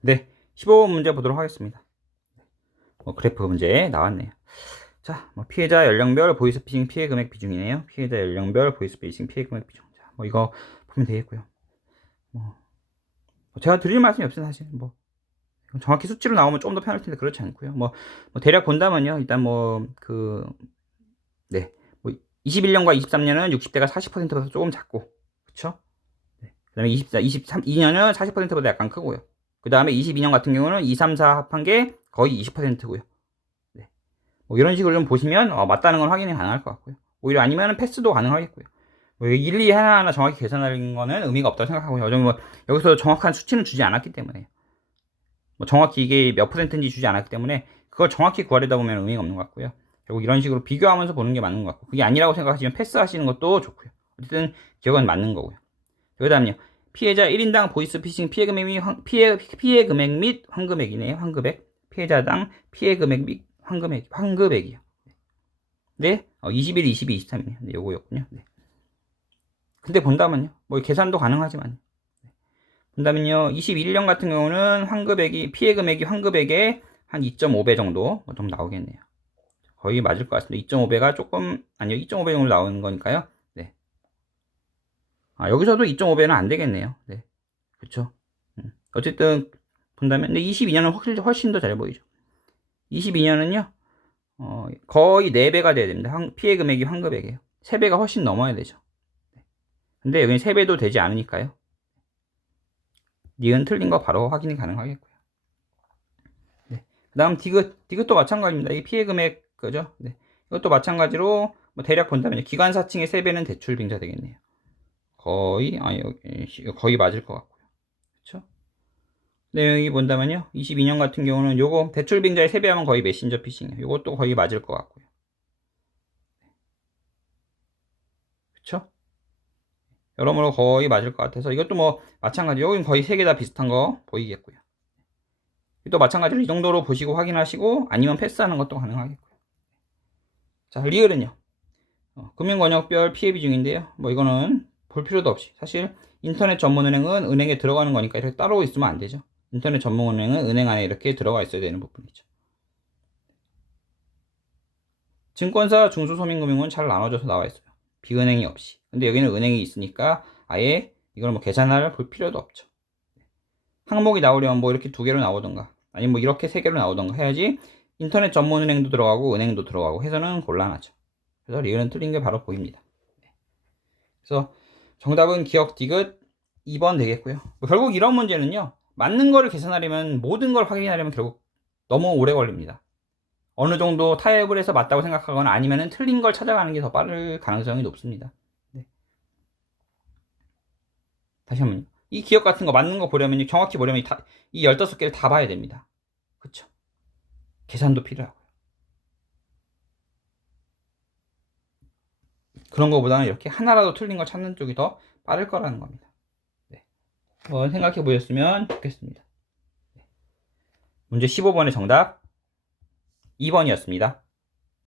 네, 15번 문제 보도록 하겠습니다. 뭐 그래프 문제 나왔네요. 자, 뭐 피해자 연령별 보이스피싱 피해 금액 비중이네요. 피해자 연령별 보이스피싱 피해 금액 비중. 자, 뭐 이거 보면 되겠고요. 뭐, 뭐 제가 드릴 말씀이 없어요, 사실. 뭐 정확히 수치로 나오면 좀 더 편할 텐데 그렇지 않고요. 뭐, 뭐 대략 본다면요. 일단 뭐 그 네. 뭐 21년과 23년은 60대가 40%보다 조금 작고. 그쵸 네. 그다음에 24, 23, 2년은 40%보다 약간 크고요. 그 다음에 22년 같은 경우는 2, 3, 4 합한 게 거의 20%고요. 네. 뭐 이런 식으로 좀 보시면 어, 맞다는 건 확인이 가능할 것 같고요. 오히려 아니면 패스도 가능하겠고요. 뭐 일일이 하나하나 정확히 계산하는 거는 의미가 없다고 생각하고요. 어쩌면 뭐 여기서 정확한 수치는 주지 않았기 때문에 뭐 정확히 이게 몇 퍼센트인지 주지 않았기 때문에 그걸 정확히 구하려다 보면 의미가 없는 것 같고요. 결국 이런 식으로 비교하면서 보는 게 맞는 것 같고 그게 아니라고 생각하시면 패스하시는 것도 좋고요. 어쨌든 기억은 맞는 거고요. 그 다음요. 피해자 1인당 보이스피싱 피해 금액 및 황, 피해, 피해 금액 및 환금액이네요. 환금액. 피해자당 피해 금액 및 환금액, 환금액이요. 네. 어, 21, 22, 23이네요. 네, 요거였군요. 네. 근데 본다면요. 뭐 계산도 가능하지만. 네. 본다면요. 21년 같은 경우는 환급액이, 피해 금액이 환급액의 한 2.5배 정도 뭐좀 나오겠네요. 거의 맞을 것 같습니다. 2.5배가 조금, 아니요. 2.5배 정도 나오는 거니까요. 네. 아, 여기서도 2.5배는 안 되겠네요. 네. 그쵸. 음. 어쨌든, 본다면, 근데 22년은 훨씬, 훨씬 더 잘 보이죠. 22년은요, 어, 거의 4배가 돼야 됩니다. 환- 피해 금액이 환급액이에요. 3배가 훨씬 넘어야 되죠. 네. 근데 여기는 3배도 되지 않으니까요. 니은 틀린 거 바로 확인이 가능하겠고요. 네. 그 다음 디귿, 디귿도 마찬가지입니다. 이 피해 금액, 그죠? 네. 이것도 마찬가지로, 뭐 대략 본다면 기관 사칭의 3배는 대출 빙자 되겠네요. 거의, 아, 여기, 거의 맞을 것 같고요. 그쵸? 네, 여기 본다면요. 22년 같은 경우는 요거 대출 빙자의 3배 하면 거의 메신저 피싱이에요. 요것도 거의 맞을 것 같고요. 그쵸? 여러모로 거의 맞을 것 같아서 이것도 뭐 마찬가지 여긴 거의 세개다 비슷한 거 보이겠고요. 또 마찬가지로 이 정도로 보시고 확인하시고 아니면 패스하는 것도 가능하겠고요. 자, 리을은요. 어, 금융권역별 피해 비중인데요. 뭐 이거는 볼 필요도 없이 사실 인터넷 전문은행은 은행에 들어가는 거니까 이렇게 따로 있으면 안 되죠. 인터넷 전문은행은 은행 안에 이렇게 들어가 있어야 되는 부분이죠. 증권사 중소소민금융은 잘 나눠져서 나와 있어요. 비은행이 없이. 근데 여기는 은행이 있으니까 아예 이걸 뭐 계산할 볼 필요도 없죠. 항목이 나오려면 뭐 이렇게 두 개로 나오던가 아니면 뭐 이렇게 세 개로 나오던가 해야지 인터넷 전문 은행도 들어가고 은행도 들어가고 해서는 곤란하죠. 그래서 리을은 틀린 게 바로 보입니다. 그래서 정답은 기억 디귿 2번 되겠고요. 뭐 결국 이런 문제는요. 맞는 거를 계산하려면 모든 걸 확인하려면 결국 너무 오래 걸립니다. 어느 정도 타협을 해서 맞다고 생각하거나 아니면은 틀린 걸 찾아가는 게 더 빠를 가능성이 높습니다. 네. 다시 한번요. 이 기억 같은 거 맞는 거 보려면 정확히 보려면 다, 이 15개를 다 봐야 됩니다. 그쵸? 계산도 필요하고요. 그런 거보다는 이렇게 하나라도 틀린 걸 찾는 쪽이 더 빠를 거라는 겁니다. 네. 한번 생각해 보셨으면 좋겠습니다. 네. 문제 15번의 정답 2번이었습니다.